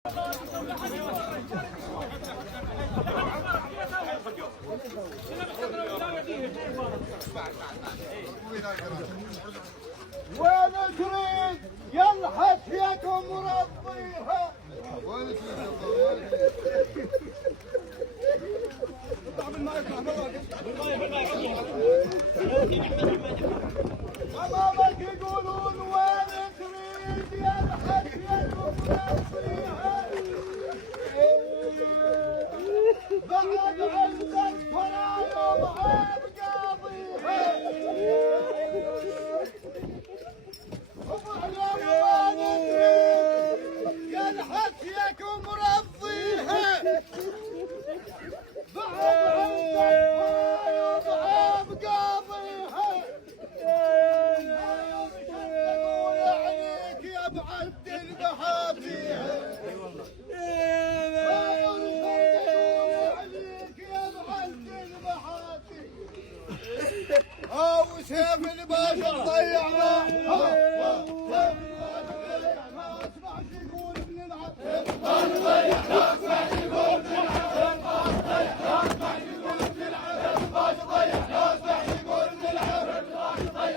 وين تريد يلحق فيكم مربيها؟ وين امامك يقولون وين تريد يلحق فيكم مربيها؟ بعد عندك فرايض عيب قاضيها. يلحق فيكم مرضيها بعد عندك فرايض عيب قاضيها. عليك يا بعد البحاتيها. وسيف الباشا ضيعنا. ما اسمعش يقول بنلعب. ما اسمعش يقول بنلعب. ما اسمعش يقول بنلعب. ما اسمعش يقول بنلعب. ما اسمعش يقول بنلعب. ما اسمعش يقول بنلعب. ما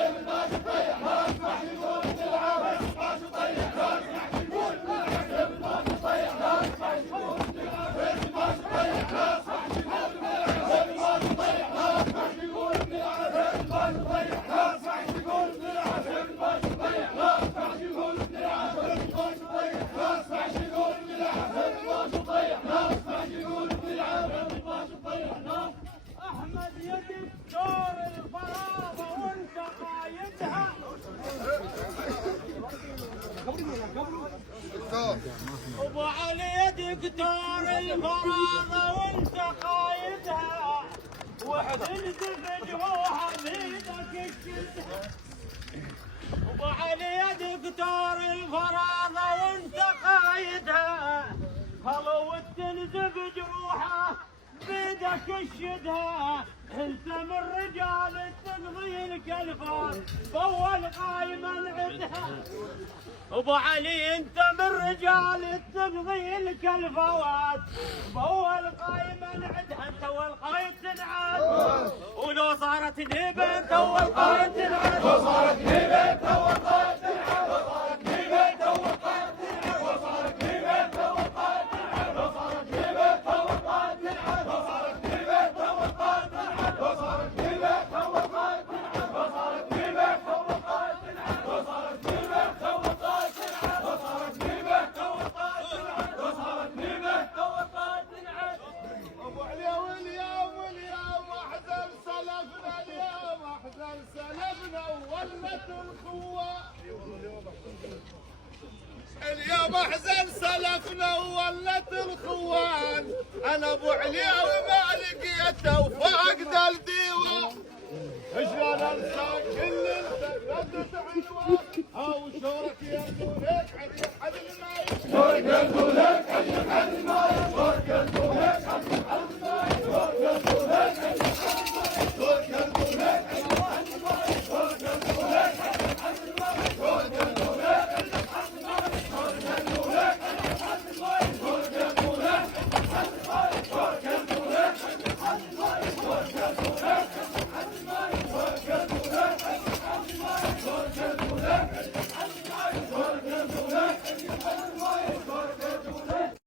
اسمعش يقول بنلعب. ما اسمعش يقول بنلعب. ما اسمعش يقول احمد يدك دور الفراغه وانت قايدها. ابو علي يدك دور الفراغه وانت قايدها. وحدك بجروحها بيدك الشدها. ابو علي يدك دور الفراغه وانت قايدها. خلو تنزف جروحها بيدك الشدها. انت من رجال التقضي الكلفات بول قايمه العدها. ابو علي انت من رجال التقضي الكلفات بول قايمه العدها. انت والقايد تنعاد ولو صارت نيبه انت والقايد تنعاد. لو صارت نيبه انت والقايد تنعاد. لو صارت نيبه انت والقايد تنعاد. لو صارت نيبه انت والقايد تنعاد. لو صارت نيبه انت والقايد تنعاد. لو صارت نيبه انت والقايد تنعاد. لو صارت نيبه انت والقايد تنعاد. لو صارت نيبه انت والقايد تنعاد. لو صارت نيبه انت والقايد تنعاد. لو صارت نيبه انت والقايد تنعاد. لو صارت نيبه انت والقايد تنعاد. ابو علي واليوم احزن سلفنا. اليوم احزن سلفنا وولت القوه. اليوم احزن سلفنا وولت الخوان. انا ابو علياوي ما لقيته وفاقد الديوان. شلون انسى كل انت ردت عنوان. او شورك يا زوري